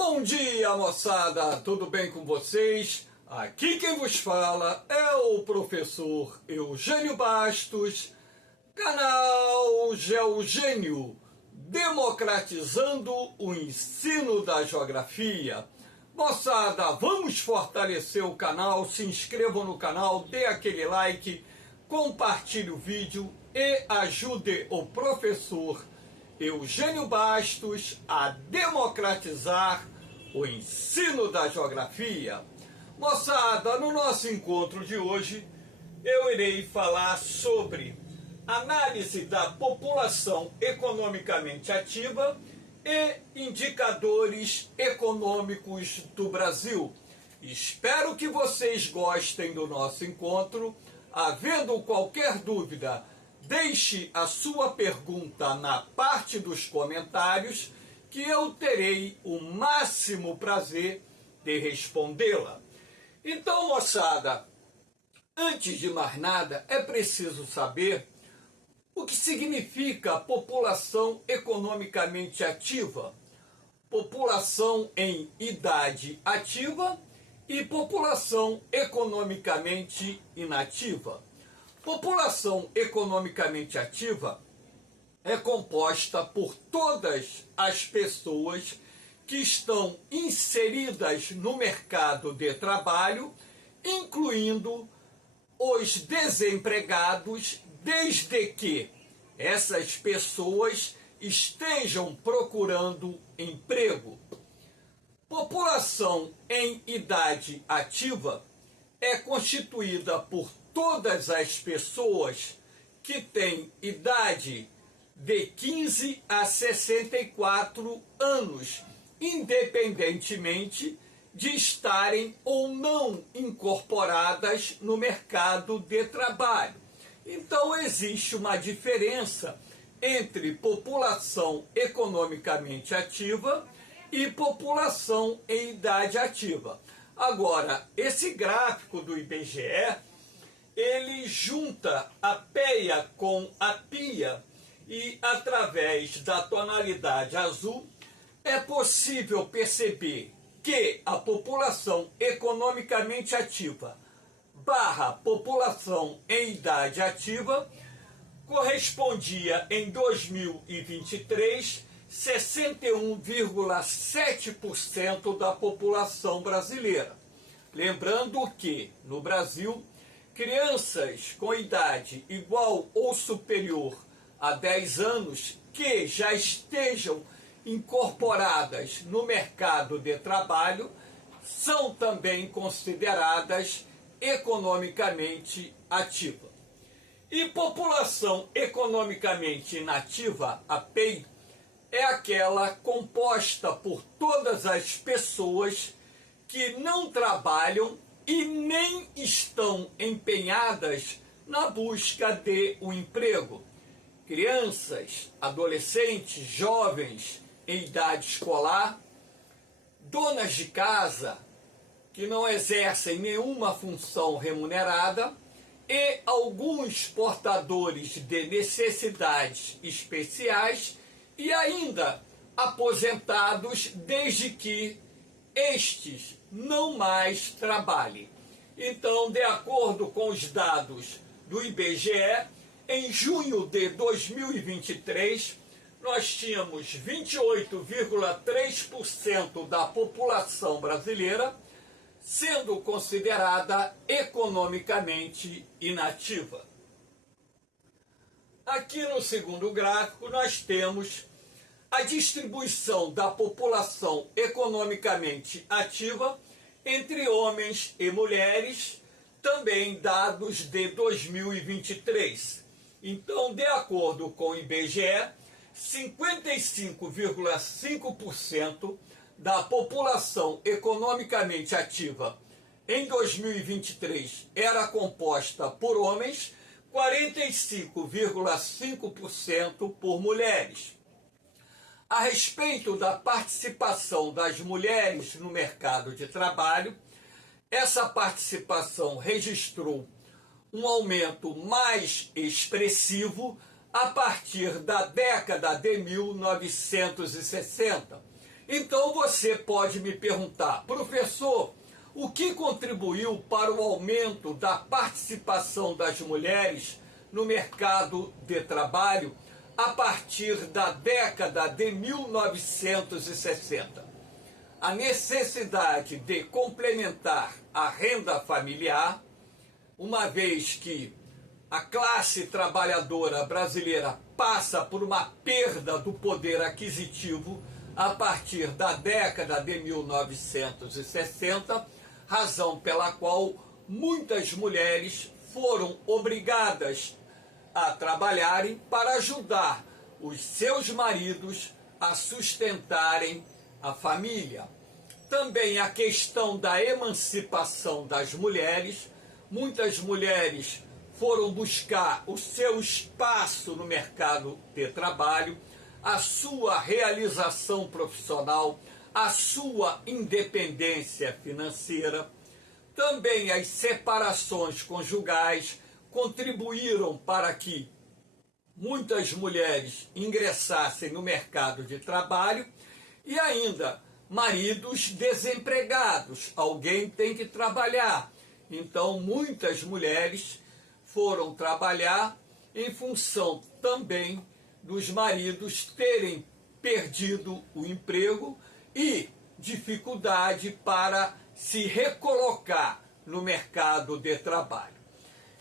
Bom dia, moçada! Tudo bem com vocês? Aqui quem vos fala é o professor Eugênio Bastos, canal Geogênio, democratizando o ensino da geografia. Moçada, vamos fortalecer o canal, se inscrevam no canal, dê aquele like, compartilhe o vídeo e ajude o professor Eugênio Bastos a democratizar o ensino da geografia. Moçada, no nosso encontro de hoje, eu irei falar sobre análise da população economicamente ativa e indicadores econômicos do Brasil. Espero que vocês gostem do nosso encontro. Havendo qualquer dúvida, deixe a sua pergunta na parte dos comentários, que eu terei o máximo prazer de respondê-la. Então, moçada, antes de mais nada, é preciso saber o que significa população economicamente ativa, população em idade ativa e população economicamente inativa. População economicamente ativa é composta por todas as pessoas que estão inseridas no mercado de trabalho, incluindo os desempregados, desde que essas pessoas estejam procurando emprego. População em idade ativa é constituída por todas as pessoas que têm idade de 15 a 64 anos, independentemente de estarem ou não incorporadas no mercado de trabalho. Então existe uma diferença entre população economicamente ativa e população em idade ativa. Agora, esse gráfico do IBGE, ele junta a PEA com a PIA e, através da tonalidade azul, é possível perceber que a população economicamente ativa barra população em idade ativa correspondia em 2023 61,7% da população brasileira. Lembrando que, no Brasil, crianças com idade igual ou superior a 10 anos que já estejam incorporadas no mercado de trabalho são também consideradas economicamente ativas. E população economicamente inativa, a PEI, é aquela composta por todas as pessoas que não trabalham e nem estão empenhadas na busca de um emprego. Crianças, adolescentes, jovens em idade escolar, donas de casa que não exercem nenhuma função remunerada e alguns portadores de necessidades especiais e ainda aposentados desde que estes não mais trabalhem. Então, de acordo com os dados do IBGE, em junho de 2023, nós tínhamos 28,3% da população brasileira sendo considerada economicamente inativa. Aqui no segundo gráfico nós temos a distribuição da população economicamente ativa entre homens e mulheres, também dados de 2023. Então, de acordo com o IBGE, 55,5% da população economicamente ativa em 2023 era composta por homens, 45,5% por mulheres. A respeito da participação das mulheres no mercado de trabalho, essa participação registrou um aumento mais expressivo a partir da década de 1960. Então você pode me perguntar, professor, o que contribuiu para o aumento da participação das mulheres no mercado de trabalho a partir da década de 1960? A necessidade de complementar a renda familiar, uma vez que a classe trabalhadora brasileira passa por uma perda do poder aquisitivo a partir da década de 1960, razão pela qual muitas mulheres foram obrigadas a trabalharem para ajudar os seus maridos a sustentarem a família. Também a questão da emancipação das mulheres. Muitas mulheres foram buscar o seu espaço no mercado de trabalho, a sua realização profissional, a sua independência financeira. Também as separações conjugais contribuíram para que muitas mulheres ingressassem no mercado de trabalho e ainda maridos desempregados. Alguém tem que trabalhar. Então, muitas mulheres foram trabalhar em função também dos maridos terem perdido o emprego e dificuldade para se recolocar no mercado de trabalho.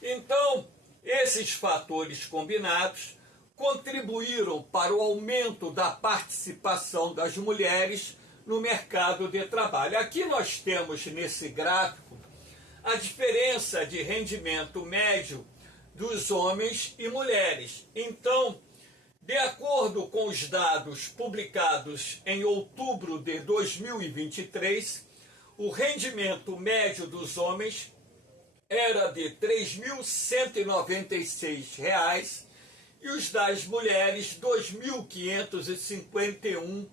Então, esses fatores combinados contribuíram para o aumento da participação das mulheres no mercado de trabalho. Aqui nós temos nesse gráfico a diferença de rendimento médio dos homens e mulheres. Então, de acordo com os dados publicados em outubro de 2023, o rendimento médio dos homens era de R$ 3.196 e os das mulheres R$ 2.551.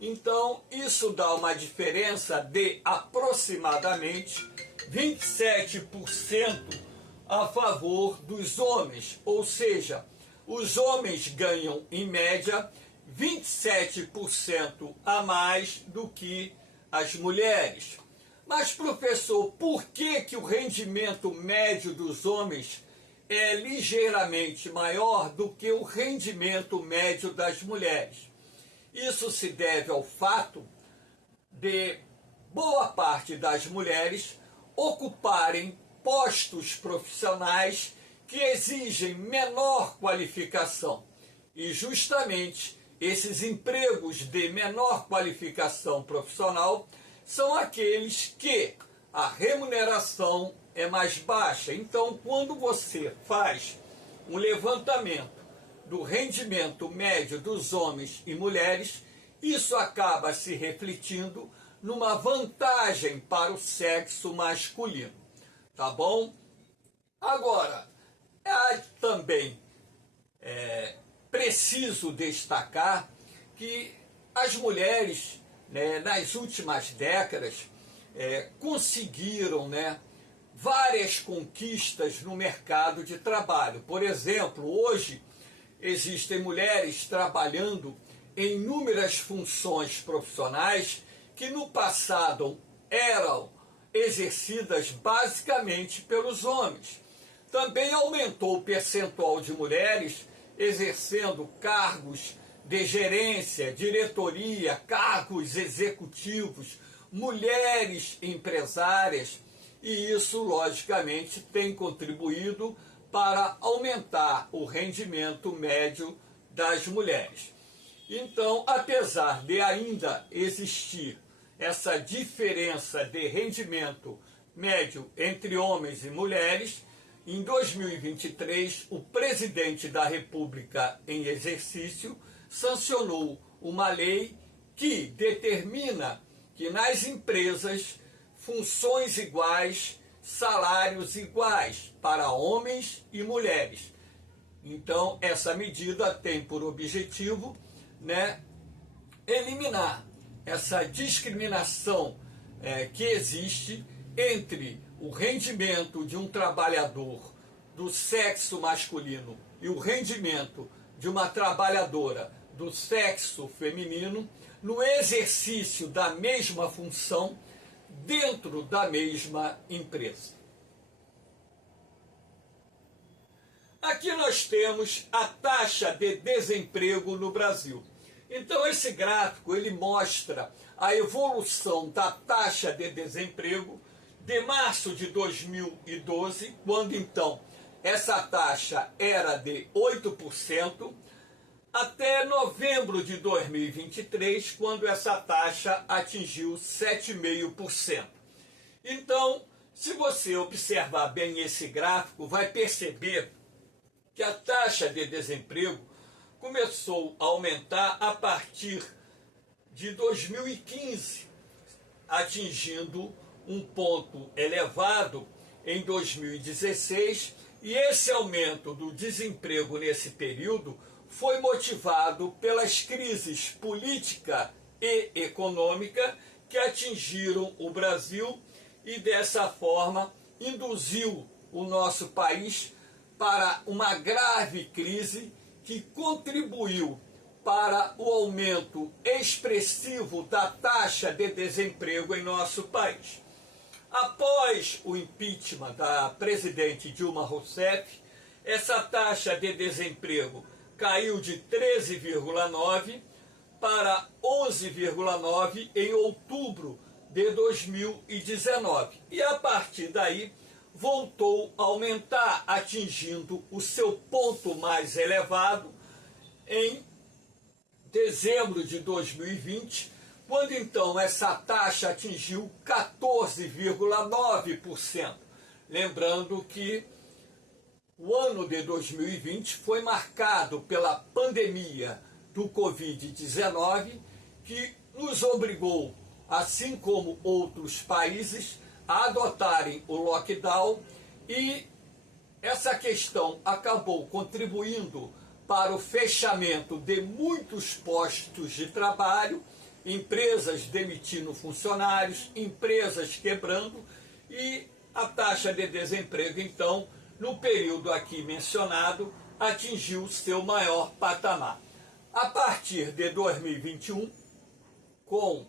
Então, isso dá uma diferença de aproximadamente 27% a favor dos homens, ou seja, os homens ganham, em média, 27% a mais do que as mulheres. Mas, professor, por que o rendimento médio dos homens é ligeiramente maior do que o rendimento médio das mulheres? Isso se deve ao fato de boa parte das mulheres ocuparem postos profissionais que exigem menor qualificação. E justamente esses empregos de menor qualificação profissional são aqueles que a remuneração é mais baixa. Então, quando você faz um levantamento do rendimento médio dos homens e mulheres, isso acaba se refletindo numa vantagem para o sexo masculino. Tá bom? Agora, também preciso destacar que as mulheres, nas últimas décadas, conseguiram, várias conquistas no mercado de trabalho. Por exemplo, hoje existem mulheres trabalhando em inúmeras funções profissionais que no passado eram exercidas basicamente pelos homens. Também aumentou o percentual de mulheres exercendo cargos de gerência, diretoria, cargos executivos, mulheres empresárias, e isso, logicamente, tem contribuído para aumentar o rendimento médio das mulheres. Então, apesar de ainda existir essa diferença de rendimento médio entre homens e mulheres, em 2023, o presidente da República em exercício sancionou uma lei que determina que nas empresas funções iguais, salários iguais para homens e mulheres. Então, essa medida tem por objetivo, eliminar essa discriminação que existe entre o rendimento de um trabalhador do sexo masculino e o rendimento de uma trabalhadora do sexo feminino no exercício da mesma função dentro da mesma empresa. Aqui nós temos a taxa de desemprego no Brasil. Então esse gráfico ele mostra a evolução da taxa de desemprego de março de 2012, quando então essa taxa era de 8%, até novembro de 2023, quando essa taxa atingiu 7,5%. Então, se você observar bem esse gráfico, vai perceber que a taxa de desemprego começou a aumentar a partir de 2015, atingindo um ponto elevado em 2016, e esse aumento do desemprego nesse período foi motivado pelas crises política e econômica que atingiram o Brasil e dessa forma induziu o nosso país para uma grave crise que contribuiu para o aumento expressivo da taxa de desemprego em nosso país. Após o impeachment da presidente Dilma Rousseff, essa taxa de desemprego caiu de 13,9% para 11,9% em outubro de 2019. E a partir daí voltou a aumentar, atingindo o seu ponto mais elevado em dezembro de 2020, quando então essa taxa atingiu 14,9%. Lembrando que o ano de 2020 foi marcado pela pandemia do Covid-19, que nos obrigou, assim como outros países, a adotarem o lockdown, e essa questão acabou contribuindo para o fechamento de muitos postos de trabalho, empresas demitindo funcionários, empresas quebrando, e a taxa de desemprego, então, no período aqui mencionado, atingiu seu maior patamar. A partir de 2021, com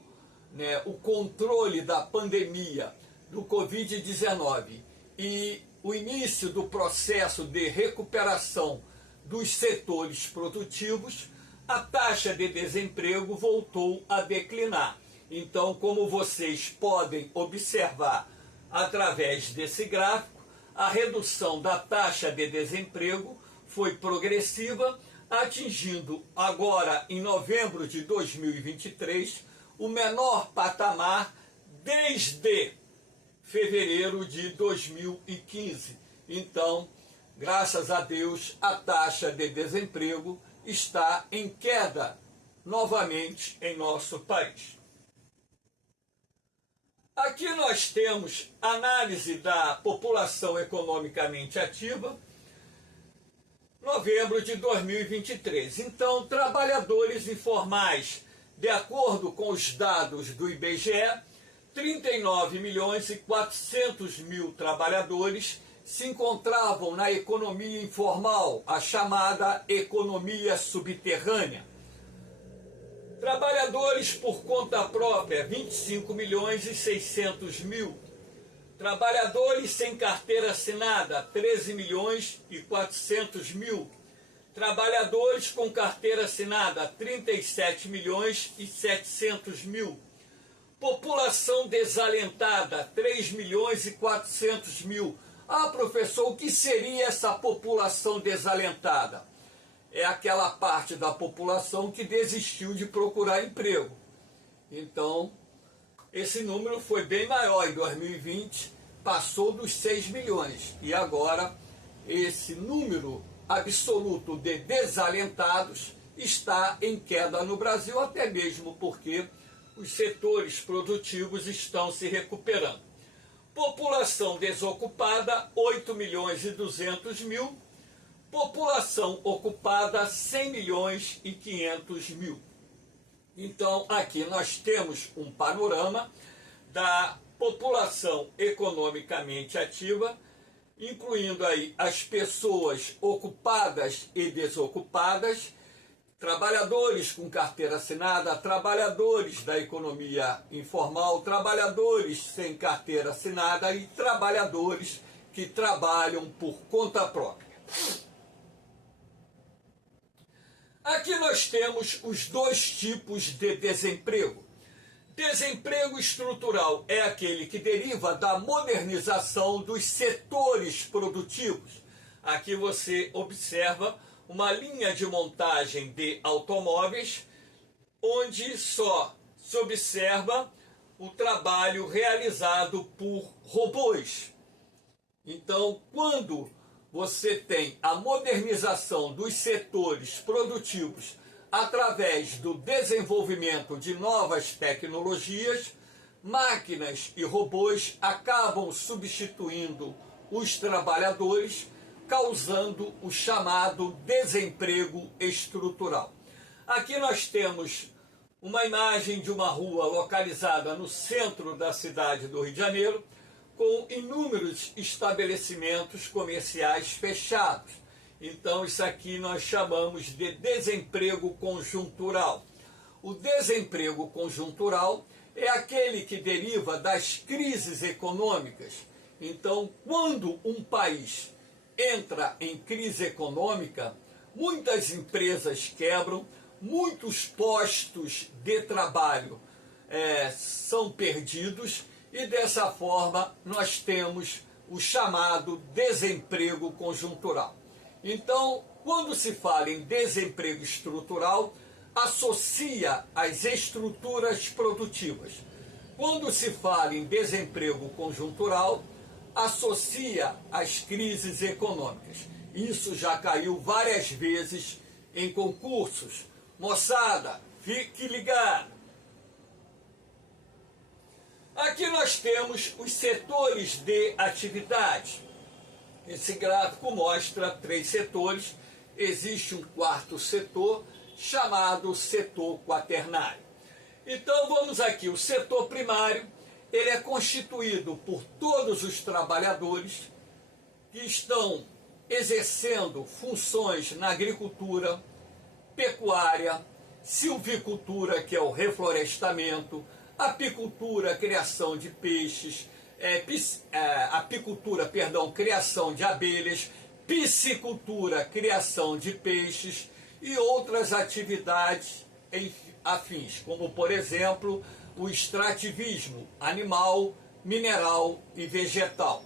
o controle da pandemia do Covid-19 e o início do processo de recuperação dos setores produtivos, a taxa de desemprego voltou a declinar. Então, como vocês podem observar através desse gráfico, a redução da taxa de desemprego foi progressiva, atingindo agora, em novembro de 2023, o menor patamar desde fevereiro de 2015. Então, graças a Deus, a taxa de desemprego está em queda novamente em nosso país. Aqui nós temos análise da população economicamente ativa, novembro de 2023. Então, trabalhadores informais, de acordo com os dados do IBGE, 39.400.000 trabalhadores se encontravam na economia informal, a chamada economia subterrânea. Trabalhadores por conta própria, 25.600.000. Trabalhadores sem carteira assinada, 13.400.000. Trabalhadores com carteira assinada, 37.700.000. População desalentada, 3.400.000. Ah, professor, o que seria essa população desalentada? É aquela parte da população que desistiu de procurar emprego. Então, esse número foi bem maior. Em 2020, passou dos 6 milhões. E agora, esse número absoluto de desalentados está em queda no Brasil, até mesmo porque os setores produtivos estão se recuperando. População desocupada, 8.200.000. População ocupada, 100.500.000. Então, aqui nós temos um panorama da população economicamente ativa, incluindo aí as pessoas ocupadas e desocupadas, trabalhadores com carteira assinada, trabalhadores da economia informal, trabalhadores sem carteira assinada e trabalhadores que trabalham por conta própria. Aqui nós temos os dois tipos de desemprego. Desemprego estrutural é aquele que deriva da modernização dos setores produtivos. Aqui você observa uma linha de montagem de automóveis, onde só se observa o trabalho realizado por robôs. Então, quando você tem a modernização dos setores produtivos através do desenvolvimento de novas tecnologias, máquinas e robôs acabam substituindo os trabalhadores, causando o chamado desemprego estrutural. Aqui nós temos uma imagem de uma rua localizada no centro da cidade do Rio de Janeiro, com inúmeros estabelecimentos comerciais fechados. Então, isso aqui nós chamamos de desemprego conjuntural. O desemprego conjuntural é aquele que deriva das crises econômicas. Então, quando um país entra em crise econômica, muitas empresas quebram, muitos postos de trabalho são perdidos e dessa forma nós temos o chamado desemprego conjuntural. Então, quando se fala em desemprego estrutural, associa as estruturas produtivas. Quando se fala em desemprego conjuntural, associa as crises econômicas. Isso já caiu várias vezes em concursos. Moçada, fique ligado. Aqui nós temos os setores de atividade. Esse gráfico mostra 3 setores. Existe um quarto setor, chamado setor quaternário. Então vamos aqui, o setor primário, ele é constituído por todos os trabalhadores que estão exercendo funções na agricultura, pecuária, silvicultura, que é o reflorestamento, apicultura, criação de peixes, criação de abelhas, piscicultura, criação de peixes e outras atividades afins, como por exemplo o extrativismo animal, mineral e vegetal.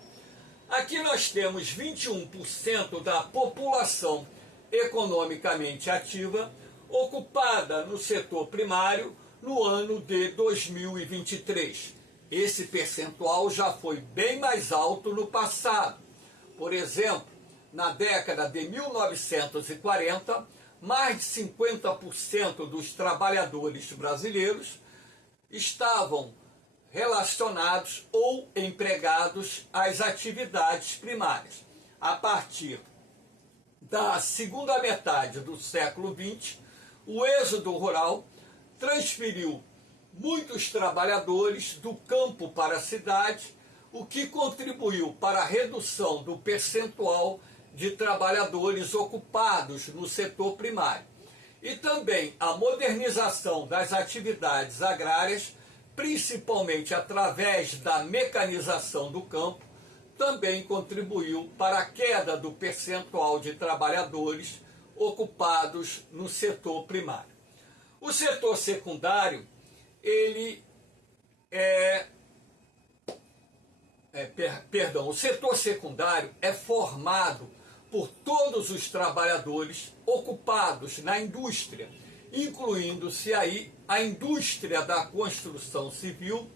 Aqui nós temos 21% da população economicamente ativa ocupada no setor primário no ano de 2023. Esse percentual já foi bem mais alto no passado. Por exemplo, na década de 1940, mais de 50% dos trabalhadores brasileiros estavam relacionados ou empregados às atividades primárias. A partir da segunda metade do século XX, o êxodo rural transferiu muitos trabalhadores do campo para a cidade, o que contribuiu para a redução do percentual de trabalhadores ocupados no setor primário. E também a modernização das atividades agrárias, principalmente através da mecanização do campo, também contribuiu para a queda do percentual de trabalhadores ocupados no setor primário. O setor secundário, ele o setor secundário é formado por todos os trabalhadores ocupados na indústria, incluindo-se aí a indústria da construção civil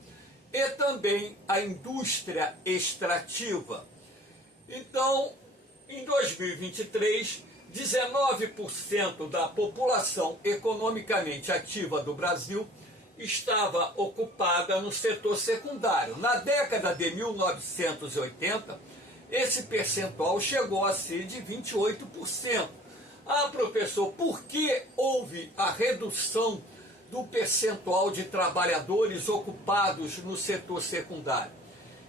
e também a indústria extrativa. Então, em 2023, 19% da população economicamente ativa do Brasil estava ocupada no setor secundário. Na década de 1980, esse percentual chegou a ser de 28%. Ah, professor, por que houve a redução do percentual de trabalhadores ocupados no setor secundário?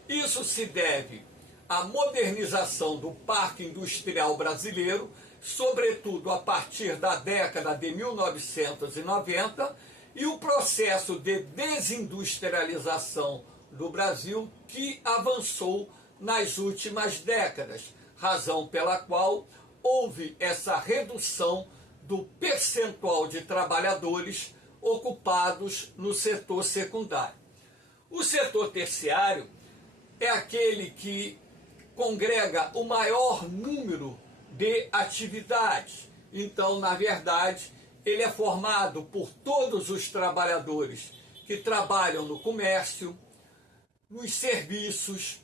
Isso se deve à modernização do parque industrial brasileiro, sobretudo a partir da década de 1990, e o processo de desindustrialização do Brasil que avançou nas últimas décadas, razão pela qual houve essa redução do percentual de trabalhadores ocupados no setor secundário. O setor terciário é aquele que congrega o maior número de atividades. Então, na verdade, ele é formado por todos os trabalhadores que trabalham no comércio, nos serviços,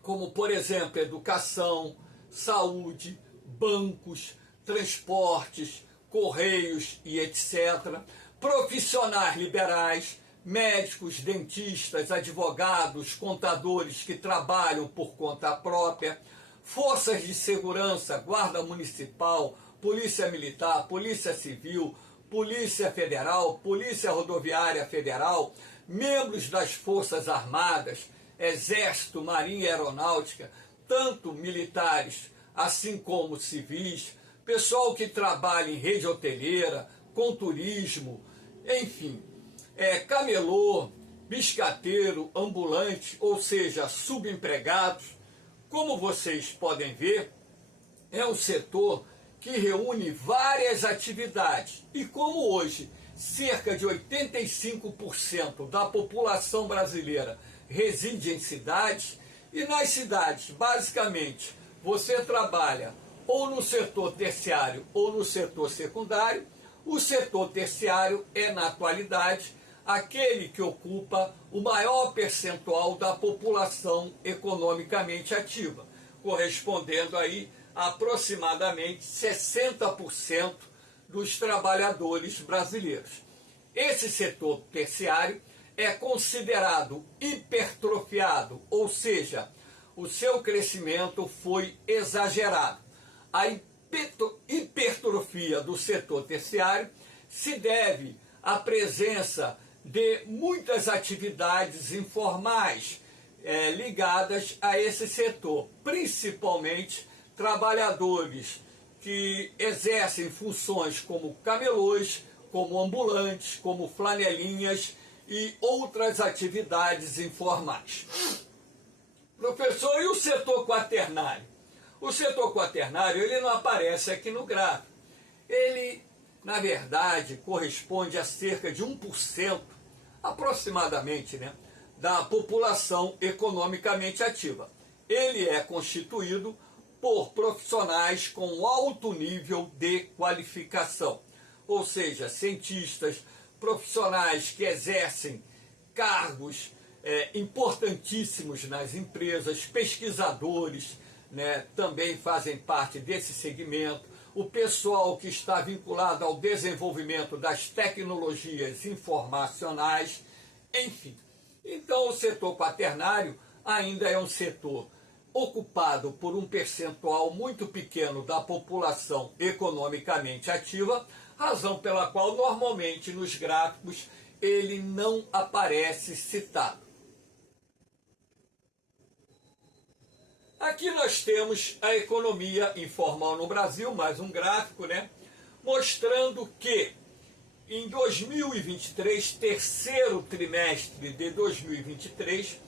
como, por exemplo, educação, saúde, bancos, transportes, correios e etc., profissionais liberais, médicos, dentistas, advogados, contadores que trabalham por conta própria, forças de segurança, guarda municipal, polícia militar, polícia civil, polícia federal, polícia rodoviária federal, membros das forças armadas, exército, marinha e aeronáutica, tanto militares assim como civis, pessoal que trabalha em rede hoteleira, com turismo, enfim, camelô, biscateiro, ambulante, ou seja, subempregados. Como vocês podem ver, é um setor que reúne várias atividades. E como hoje cerca de 85% da população brasileira reside em cidades, e nas cidades, basicamente, você trabalha ou no setor terciário ou no setor secundário. O setor terciário é, na atualidade, aquele que ocupa o maior percentual da população economicamente ativa, correspondendo aí a aproximadamente 60% dos trabalhadores brasileiros. Esse setor terciário é considerado hipertrofiado, ou seja, o seu crescimento foi exagerado. A hipertrofia do setor terciário se deve à presença de muitas atividades informais ligadas a esse setor, principalmente trabalhadores que exercem funções como camelôs, como ambulantes, como flanelinhas e outras atividades informais. Professor, e o setor quaternário? O setor quaternário, ele não aparece aqui no gráfico. Ele, na verdade, corresponde a cerca de 1%, aproximadamente, da população economicamente ativa. Ele é constituído por profissionais com alto nível de qualificação, ou seja, cientistas, profissionais que exercem cargos importantíssimos nas empresas, pesquisadores, também fazem parte desse segmento, o pessoal que está vinculado ao desenvolvimento das tecnologias informacionais, enfim. Então, o setor quaternário ainda é um setor ocupado por um percentual muito pequeno da população economicamente ativa, razão pela qual normalmente nos gráficos ele não aparece citado. Aqui nós temos a economia informal no Brasil, mais um gráfico, mostrando que em 2023, terceiro trimestre de 2023,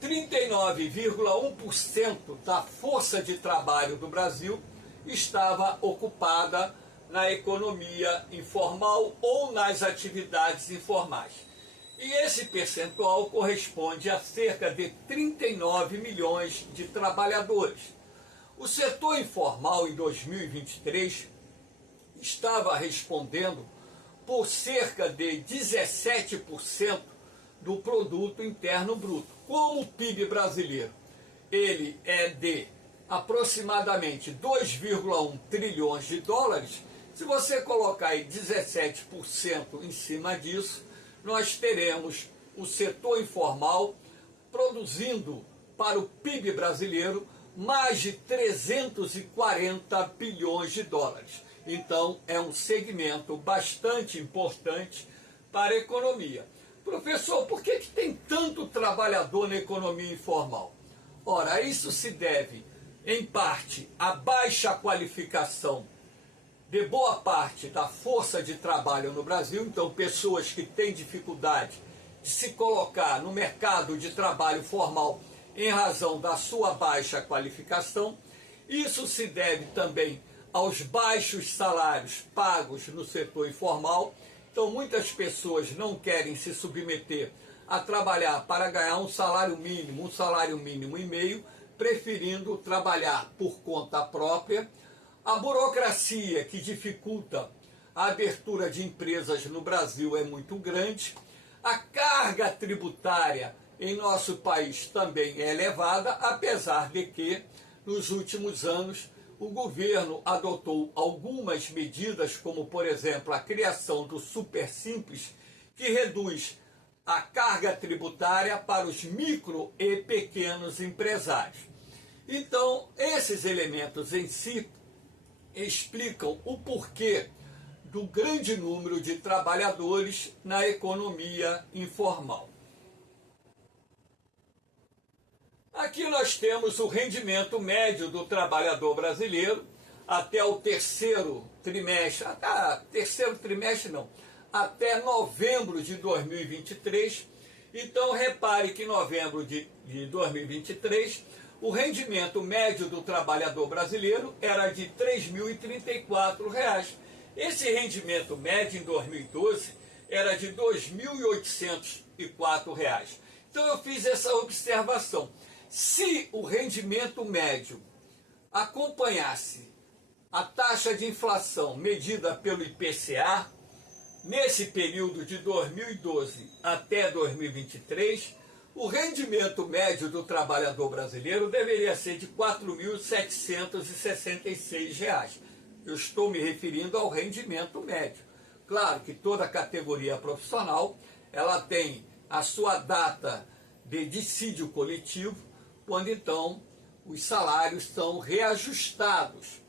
39,1% da força de trabalho do Brasil estava ocupada na economia informal ou nas atividades informais. E esse percentual corresponde a cerca de 39 milhões de trabalhadores. O setor informal em 2023 estava respondendo por cerca de 17% do produto interno bruto. Como o PIB brasileiro ele é de aproximadamente 2,1 trilhões de dólares, se você colocar aí 17% em cima disso, nós teremos o setor informal produzindo para o PIB brasileiro mais de 340 bilhões de dólares. Então, é um segmento bastante importante para a economia. Professor, por que tem tanto trabalhador na economia informal? Ora, isso se deve, em parte, à baixa qualificação de boa parte da força de trabalho no Brasil, então pessoas que têm dificuldade de se colocar no mercado de trabalho formal em razão da sua baixa qualificação. Isso se deve também aos baixos salários pagos no setor informal. Então muitas pessoas não querem se submeter a trabalhar para ganhar um salário mínimo e meio, preferindo trabalhar por conta própria. A burocracia que dificulta a abertura de empresas no Brasil é muito grande. A carga tributária em nosso país também é elevada, apesar de que, nos últimos anos, o governo adotou algumas medidas, como, por exemplo, a criação do Supersimples, que reduz a carga tributária para os micro e pequenos empresários. Então, esses elementos em si explicam o porquê do grande número de trabalhadores na economia informal. Aqui nós temos o rendimento médio do trabalhador brasileiro até o terceiro trimestre até novembro de 2023. Então repare que em novembro de 2023, o rendimento médio do trabalhador brasileiro era de R$ 3.034. Esse rendimento médio em 2012 era de R$ 2.804. Então eu fiz essa observação. Se o rendimento médio acompanhasse a taxa de inflação medida pelo IPCA, nesse período de 2012 até 2023, o rendimento médio do trabalhador brasileiro deveria ser de R$ 4.766. Eu estou me referindo ao rendimento médio. Claro que toda categoria profissional ela tem a sua data de dissídio coletivo, quando então os salários são reajustados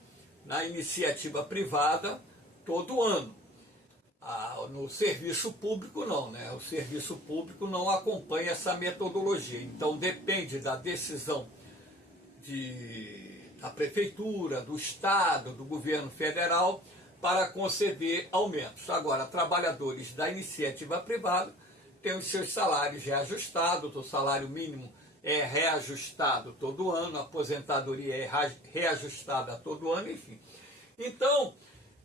na iniciativa privada todo ano. No serviço público não, né? O serviço público não acompanha essa metodologia. Então depende da decisão da prefeitura, do estado, do governo federal para conceder aumentos. Agora, trabalhadores da iniciativa privada têm os seus salários reajustados, o salário mínimo é reajustado todo ano, a aposentadoria é reajustada todo ano, enfim. Então,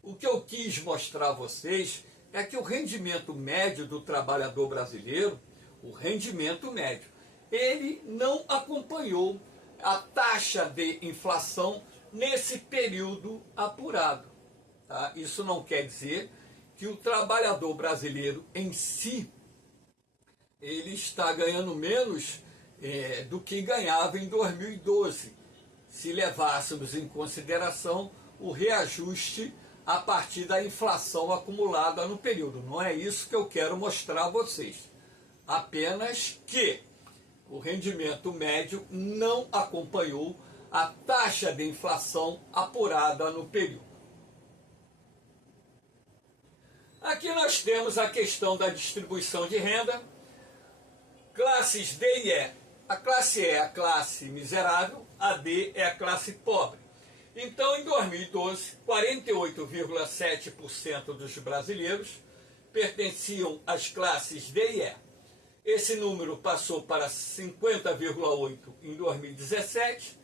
o que eu quis mostrar a vocês é que o rendimento médio do trabalhador brasileiro, o rendimento médio, ele não acompanhou a taxa de inflação nesse período apurado. Tá? Isso não quer dizer que o trabalhador brasileiro em si, ele está ganhando menos do que ganhava em 2012, se levássemos em consideração o reajuste a partir da inflação acumulada no período. Não é isso que eu quero mostrar a vocês. Apenas que o rendimento médio não acompanhou a taxa de inflação apurada no período. Aqui nós temos a questão da distribuição de renda. Classes D e E. A classe E é a classe miserável, a D é a classe pobre. Então, em 2012, 48,7% dos brasileiros pertenciam às classes D e E. Esse número passou para 50,8% em 2017,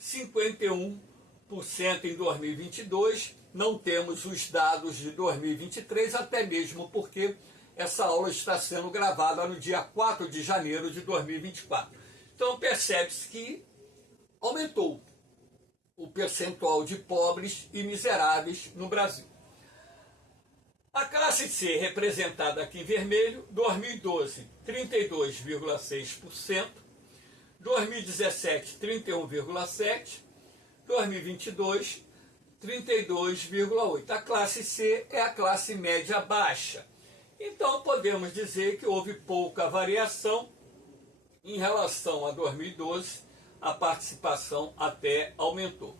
51% em 2022. Não temos os dados de 2023, até mesmo porque essa aula está sendo gravada no dia 4 de janeiro de 2024. Então percebe-se que aumentou o percentual de pobres e miseráveis no Brasil. A classe C, representada aqui em vermelho, 2012, 32,6%, 2017, 31,7%, 2022, 32,8%. A classe C é a classe média baixa. Então podemos dizer que houve pouca variação em relação a 2012, a participação até aumentou.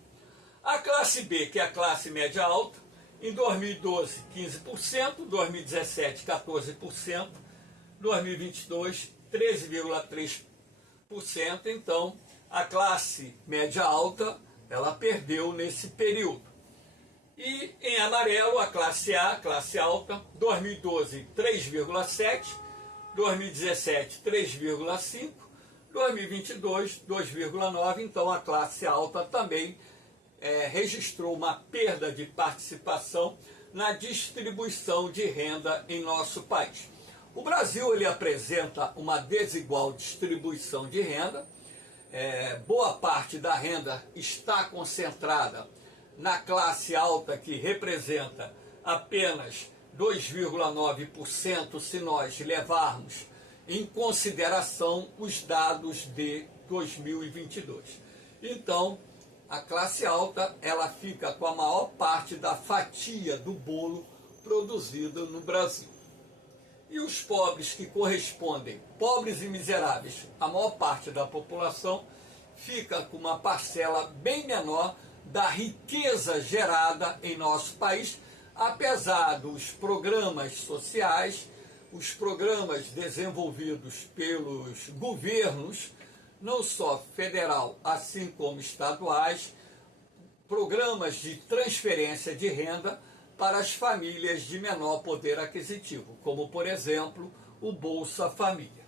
A classe B, que é a classe média alta, em 2012, 15%, 2017, 14%, 2022, 13,3%. Então, a classe média alta, ela perdeu nesse período. E em amarelo a classe A, classe alta, 2012 3,7, 2017 3,5, 2022 2,9, então a classe alta também registrou uma perda de participação na distribuição de renda em nosso país. O Brasil ele apresenta uma desigual distribuição de renda, boa parte da renda está concentrada na classe alta, que representa apenas 2,9% se nós levarmos em consideração os dados de 2022. Então, a classe alta ela fica com a maior parte da fatia do bolo produzido no Brasil. E os pobres, que correspondem, pobres e miseráveis, a maior parte da população, fica com uma parcela bem menor da riqueza gerada em nosso país, apesar dos programas sociais, os programas desenvolvidos pelos governos, não só federal, assim como estaduais, programas de transferência de renda para as famílias de menor poder aquisitivo, como, por exemplo, o Bolsa Família.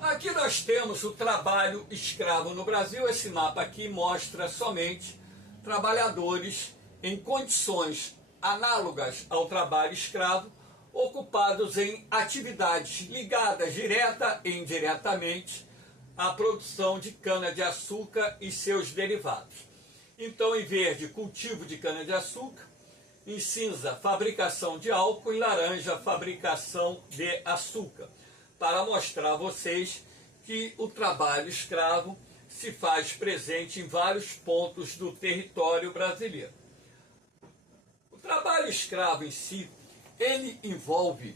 Aqui nós temos o trabalho escravo no Brasil. Esse mapa aqui mostra somente trabalhadores em condições análogas ao trabalho escravo, ocupados em atividades ligadas direta e indiretamente à produção de cana-de-açúcar e seus derivados. Então, em verde, cultivo de cana-de-açúcar, em cinza, fabricação de álcool, em laranja, fabricação de açúcar, para mostrar a vocês que o trabalho escravo se faz presente em vários pontos do território brasileiro. O trabalho escravo em si, ele envolve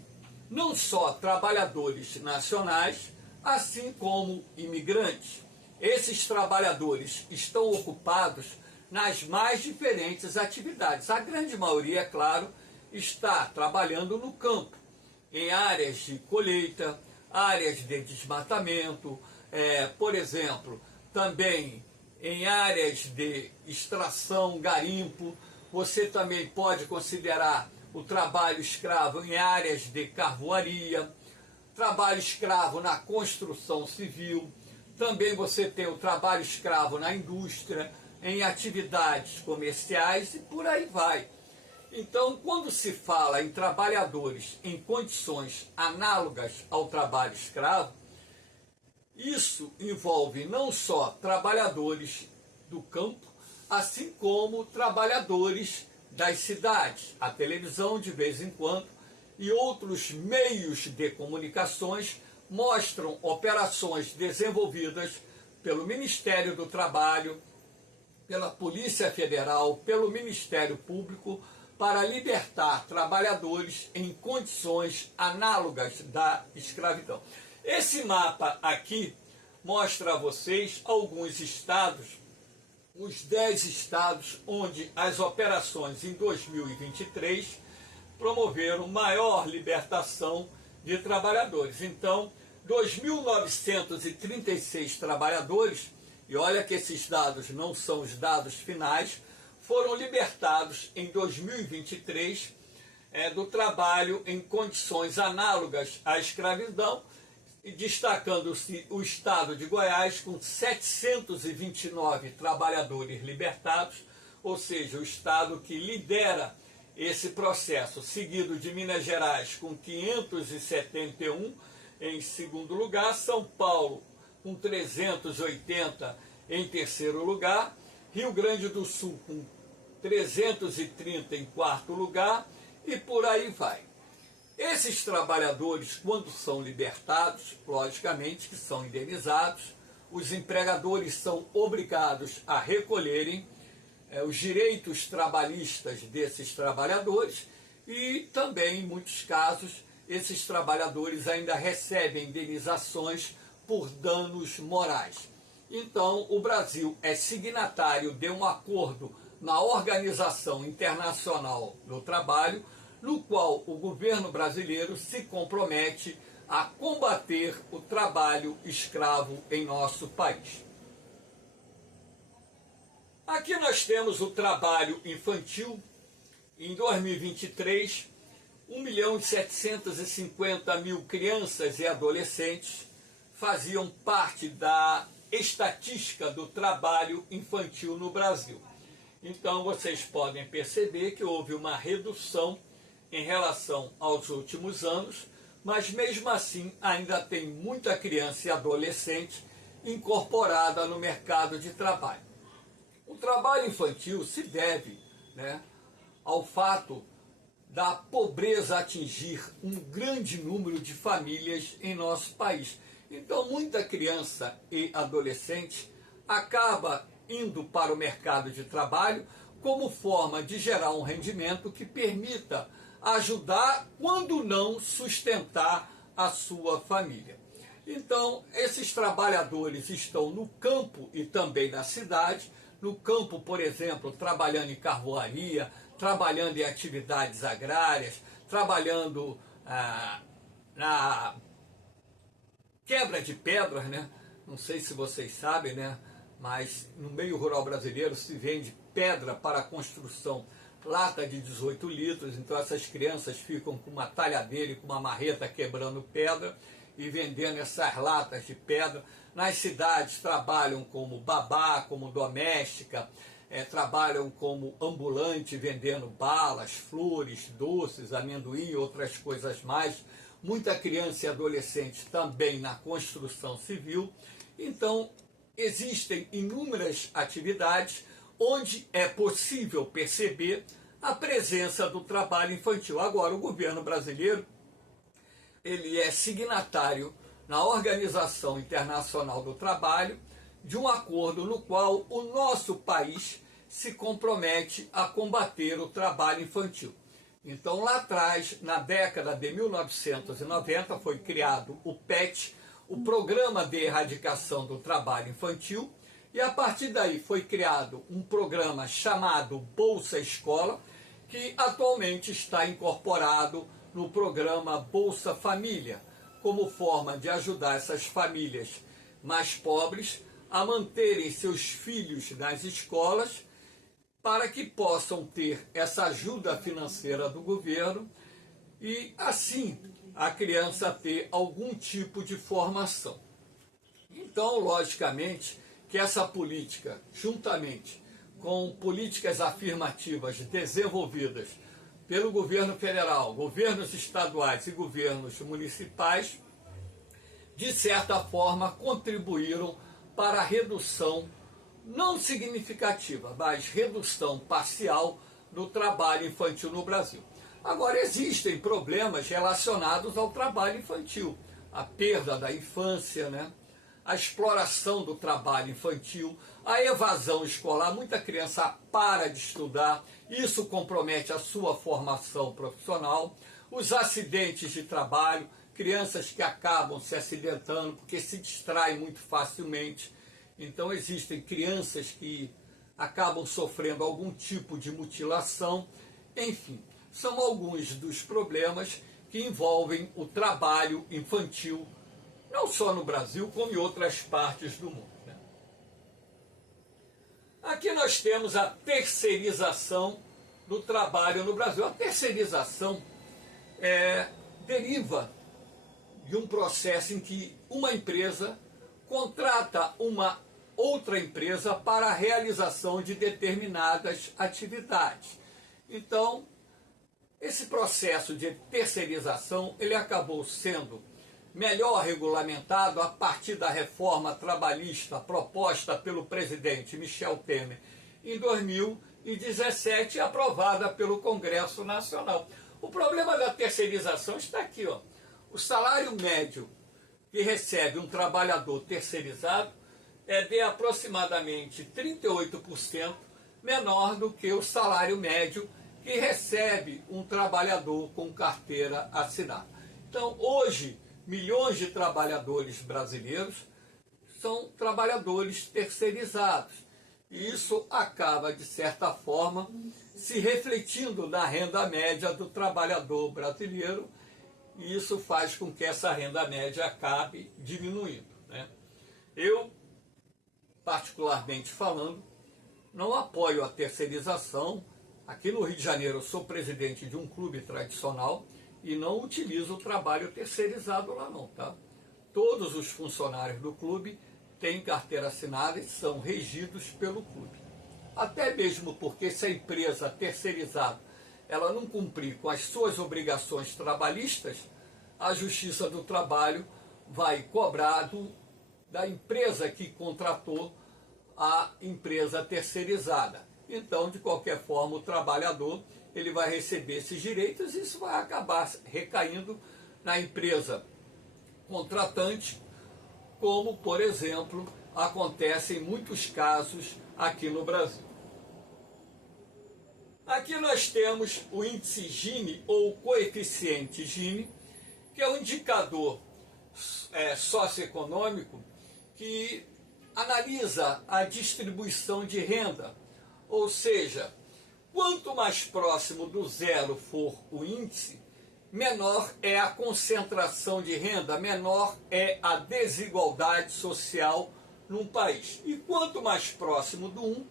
não só trabalhadores nacionais, assim como imigrantes. Esses trabalhadores estão ocupados nas mais diferentes atividades. A grande maioria, é claro, está trabalhando no campo, em áreas de colheita, áreas de desmatamento, por exemplo, também em áreas de extração, garimpo. Você também pode considerar o trabalho escravo em áreas de carvoaria, trabalho escravo na construção civil. Também você tem o trabalho escravo na indústria, em atividades comerciais e por aí vai. Então, quando se fala em trabalhadores em condições análogas ao trabalho escravo, isso envolve não só trabalhadores do campo, assim como trabalhadores das cidades. A televisão, de vez em quando, e outros meios de comunicações mostram operações desenvolvidas pelo Ministério do Trabalho, pela Polícia Federal, pelo Ministério Público, para libertar trabalhadores em condições análogas da escravidão. Esse mapa aqui mostra a vocês alguns estados, os 10 estados onde as operações em 2023 promoveram maior libertação de trabalhadores. Então, 2.936 trabalhadores, e olha que esses dados não são os dados finais, foram libertados em 2023 do trabalho em condições análogas à escravidão, e destacando-se o estado de Goiás com 729 trabalhadores libertados, ou seja, o estado que lidera esse processo, seguido de Minas Gerais com 571 em segundo lugar, São Paulo com 380 em terceiro lugar, Rio Grande do Sul com 330 em quarto lugar e por aí vai. Esses trabalhadores, quando são libertados, logicamente que são indenizados, os empregadores são obrigados a recolherem os direitos trabalhistas desses trabalhadores e também, em muitos casos, esses trabalhadores ainda recebem indenizações por danos morais. Então, o Brasil é signatário de um acordo na Organização Internacional do Trabalho, no qual o governo brasileiro se compromete a combater o trabalho escravo em nosso país. Aqui nós temos o trabalho infantil. Em 2023, 1.750.000 crianças e adolescentes faziam parte da estatística do trabalho infantil no Brasil. Então vocês podem perceber que houve uma redução em relação aos últimos anos, mas mesmo assim ainda tem muita criança e adolescente incorporada no mercado de trabalho. O trabalho infantil se deve, ao fato da pobreza atingir um grande número de famílias em nosso país. Então, muita criança e adolescente acaba indo para o mercado de trabalho como forma de gerar um rendimento que permita ajudar, quando não sustentar, a sua família. Então, esses trabalhadores estão no campo e também na cidade. No campo, por exemplo, trabalhando em carvoaria, trabalhando em atividades agrárias, trabalhando na quebra de pedras, Não sei se vocês sabem, Mas no meio rural brasileiro se vende pedra para a construção, lata de 18 litros, então essas crianças ficam com uma talhadeira e com uma marreta quebrando pedra e vendendo essas latas de pedra. Nas cidades trabalham como babá, como doméstica, trabalham como ambulante vendendo balas, flores, doces, amendoim e outras coisas mais. Muita criança e adolescente também na construção civil. Então, existem inúmeras atividades onde é possível perceber a presença do trabalho infantil. Agora, o governo brasileiro, ele é signatário na Organização Internacional do Trabalho de um acordo no qual o nosso país se compromete a combater o trabalho infantil. Então, lá atrás, na década de 1990, foi criado o PET, o Programa de Erradicação do Trabalho Infantil, e a partir daí foi criado um programa chamado Bolsa Escola, que atualmente está incorporado no programa Bolsa Família, como forma de ajudar essas famílias mais pobres a manterem seus filhos nas escolas, para que possam ter essa ajuda financeira do governo e, assim, a criança ter algum tipo de formação. Então, logicamente, que essa política, juntamente com políticas afirmativas desenvolvidas pelo governo federal, governos estaduais e governos municipais, de certa forma contribuíram para a redução não significativa, mas redução parcial do trabalho infantil no Brasil. Agora, existem problemas relacionados ao trabalho infantil, a perda da infância, a exploração do trabalho infantil, a evasão escolar. Muita criança para de estudar, isso compromete a sua formação profissional, os acidentes de trabalho, crianças que acabam se acidentando porque se distraem muito facilmente. Então existem crianças que acabam sofrendo algum tipo de mutilação. Enfim, são alguns dos problemas que envolvem o trabalho infantil, não só no Brasil, como em outras partes do mundo. Aqui nós temos a terceirização do trabalho no Brasil. A terceirização deriva de um processo em que uma empresa contrata uma outra empresa para a realização de determinadas atividades. Então, esse processo de terceirização, ele acabou sendo melhor regulamentado a partir da reforma trabalhista proposta pelo presidente Michel Temer em 2017 e aprovada pelo Congresso Nacional. O problema da terceirização está aqui, O salário médio que recebe um trabalhador terceirizado é de aproximadamente 38% menor do que o salário médio que recebe um trabalhador com carteira assinada. Então, hoje, milhões de trabalhadores brasileiros são trabalhadores terceirizados. E isso acaba, de certa forma, se refletindo na renda média do trabalhador brasileiro e isso faz com que essa renda média acabe diminuindo, né? Eu, particularmente falando, não apoio a terceirização. Aqui no Rio de Janeiro eu sou presidente de um clube tradicional e não utilizo o trabalho terceirizado lá não, tá? Todos os funcionários do clube têm carteira assinada e são regidos pelo clube. Até mesmo porque se a empresa terceirizada ela não cumprir com as suas obrigações trabalhistas, a Justiça do Trabalho vai cobrar da empresa que contratou a empresa terceirizada. Então, de qualquer forma, o trabalhador ele vai receber esses direitos e isso vai acabar recaindo na empresa contratante, como, por exemplo, acontece em muitos casos aqui no Brasil. Aqui nós temos o índice Gini, ou coeficiente Gini, que é um indicador socioeconômico que analisa a distribuição de renda, ou seja, quanto mais próximo do zero for o índice, menor é a concentração de renda, menor é a desigualdade social num país. E quanto mais próximo do 1,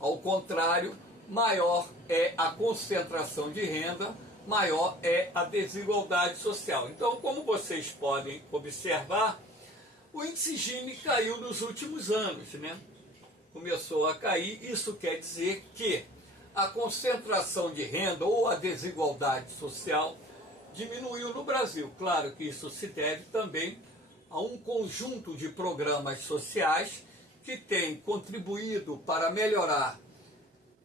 ao contrário, maior é a concentração de renda, maior é a desigualdade social. Então, como vocês podem observar, o índice Gini caiu nos últimos anos, né? Começou a cair, isso quer dizer que a concentração de renda ou a desigualdade social diminuiu no Brasil. Claro que isso se deve também a um conjunto de programas sociais que têm contribuído para melhorar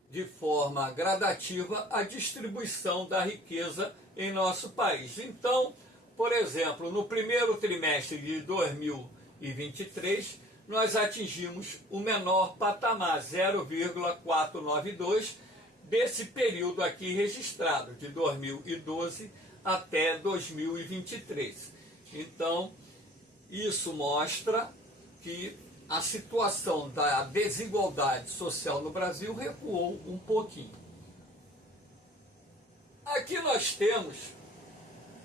de forma gradativa a distribuição da riqueza em nosso país. Então, por exemplo, no primeiro trimestre de 2023, nós atingimos o menor patamar, 0,492, desse período aqui registrado, de 2012 até 2023. Então, isso mostra que a situação da desigualdade social no Brasil recuou um pouquinho. Aqui nós temos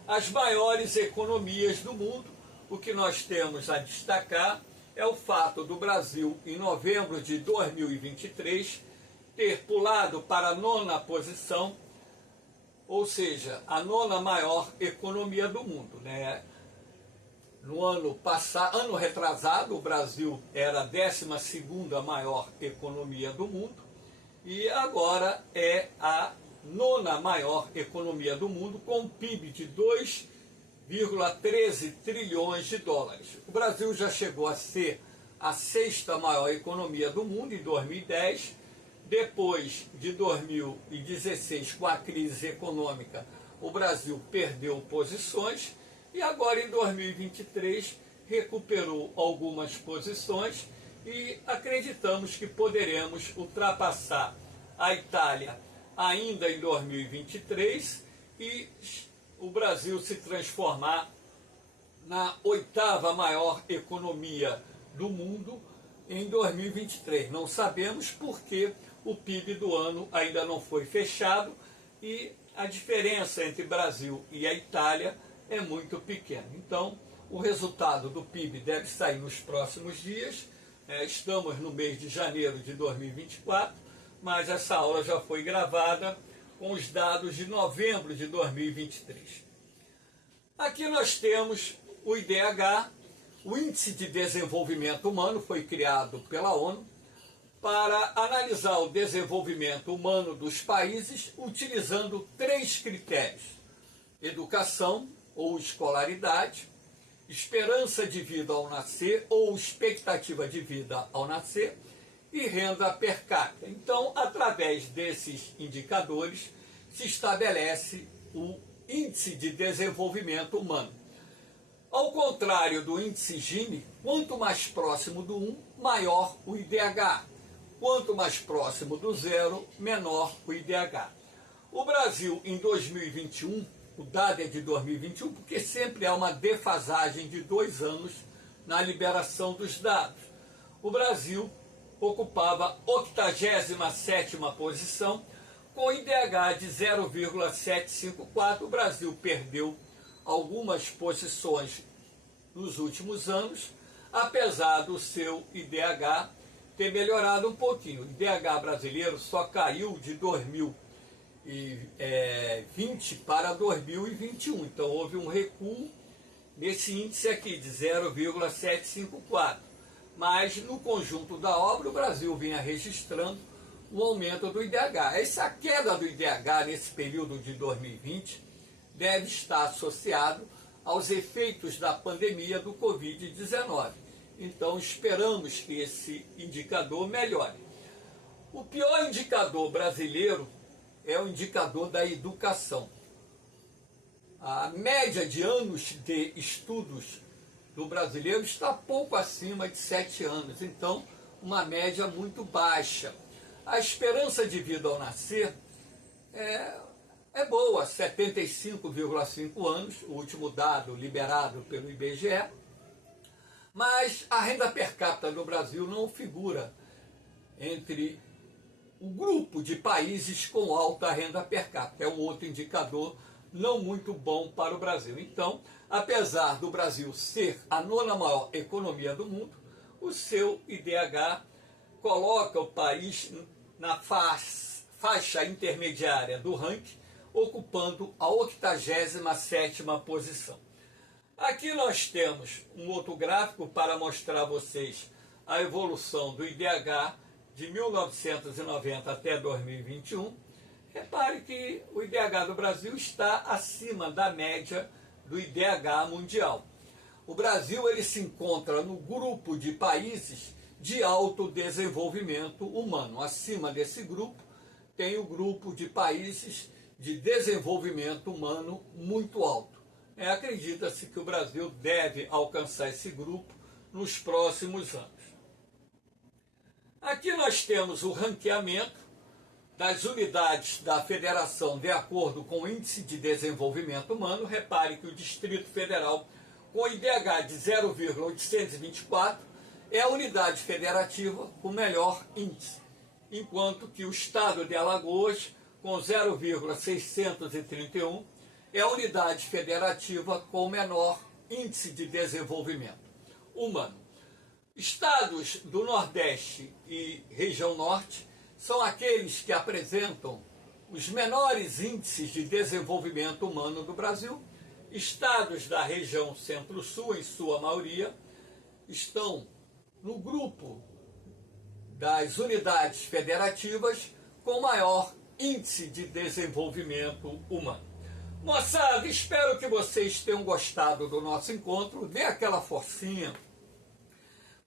as maiores economias do mundo. O que nós temos a destacar é o fato do Brasil, em novembro de 2023, ter pulado para a 9ª posição, ou seja, a 9ª maior economia do mundo, né? No ano retrasado, o Brasil era a 12ª maior economia do mundo e agora é a 9ª maior economia do mundo, com um PIB de 2,13 trilhões de dólares. O Brasil já chegou a ser a 6ª maior economia do mundo em 2010. Depois de 2016, com a crise econômica, o Brasil perdeu posições e agora em 2023 recuperou algumas posições e acreditamos que poderemos ultrapassar a Itália ainda em 2023 e o Brasil se transformar na 8ª maior economia do mundo em 2023. Não sabemos porque o PIB do ano ainda não foi fechado e a diferença entre Brasil e a Itália é muito pequena. Então, o resultado do PIB deve sair nos próximos dias. Estamos no mês de janeiro de 2024, mas essa aula já foi gravada com os dados de novembro de 2023. Aqui nós temos o IDH, o Índice de Desenvolvimento Humano, foi criado pela ONU para analisar o desenvolvimento humano dos países utilizando 3 critérios: educação ou escolaridade, esperança de vida ao nascer ou expectativa de vida ao nascer e renda per capita. Então, através desses indicadores, se estabelece o Índice de Desenvolvimento Humano. Ao contrário do índice Gini, quanto mais próximo do 1, maior o IDH. Quanto mais próximo do 0, menor o IDH. O Brasil, em 2021, o dado é de 2021, porque sempre há uma defasagem de 2 anos na liberação dos dados. O Brasil ocupava a 87ª posição, com IDH de 0,754, o Brasil perdeu algumas posições nos últimos anos, apesar do seu IDH ter melhorado um pouquinho. O IDH brasileiro só caiu de 2020 para 2021, então houve um recuo nesse índice aqui de 0,754. Mas no conjunto da obra o Brasil vinha registrando um aumento do IDH. Essa queda do IDH nesse período de 2020 deve estar associado aos efeitos da pandemia do Covid-19. Então esperamos que esse indicador melhore. O pior indicador brasileiro é o indicador da educação. A média de anos de estudos do brasileiro está pouco acima de 7 anos, então uma média muito baixa. A esperança de vida ao nascer é boa, 75,5 anos, o último dado liberado pelo IBGE, mas a renda per capita no Brasil não figura entre o grupo de países com alta renda per capita. É um outro indicador não muito bom para o Brasil. Então, apesar do Brasil ser a 9ª maior economia do mundo, o seu IDH coloca o país na faixa intermediária do ranking, ocupando a 87ª posição. Aqui nós temos um outro gráfico para mostrar a vocês a evolução do IDH de 1990 até 2021. Repare que o IDH do Brasil está acima da média do IDH mundial. O Brasil ele se encontra no grupo de países de alto desenvolvimento humano. Acima desse grupo tem o grupo de países de desenvolvimento humano muito alto. Acredita-se que o Brasil deve alcançar esse grupo nos próximos anos. Aqui nós temos o ranqueamento das unidades da federação de acordo com o Índice de Desenvolvimento Humano. Repare que o Distrito Federal, com IDH de 0,824, é a unidade federativa com melhor índice, enquanto que o Estado de Alagoas, com 0,631, é a unidade federativa com menor índice de desenvolvimento humano. Estados do Nordeste e região Norte são aqueles que apresentam os menores índices de desenvolvimento humano do Brasil. Estados da região Centro-Sul, em sua maioria, estão no grupo das unidades federativas com maior índice de desenvolvimento humano. Moçada, espero que vocês tenham gostado do nosso encontro. Dê aquela forcinha,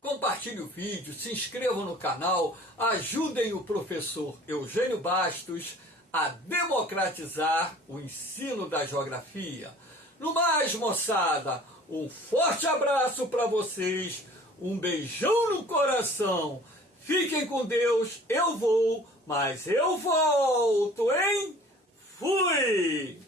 compartilhe o vídeo, se inscrevam no canal, ajudem o professor Eugênio Bastos a democratizar o ensino da geografia. No mais, moçada, um forte abraço para vocês, um beijão no coração, fiquem com Deus, eu vou, mas eu volto, hein? Fui!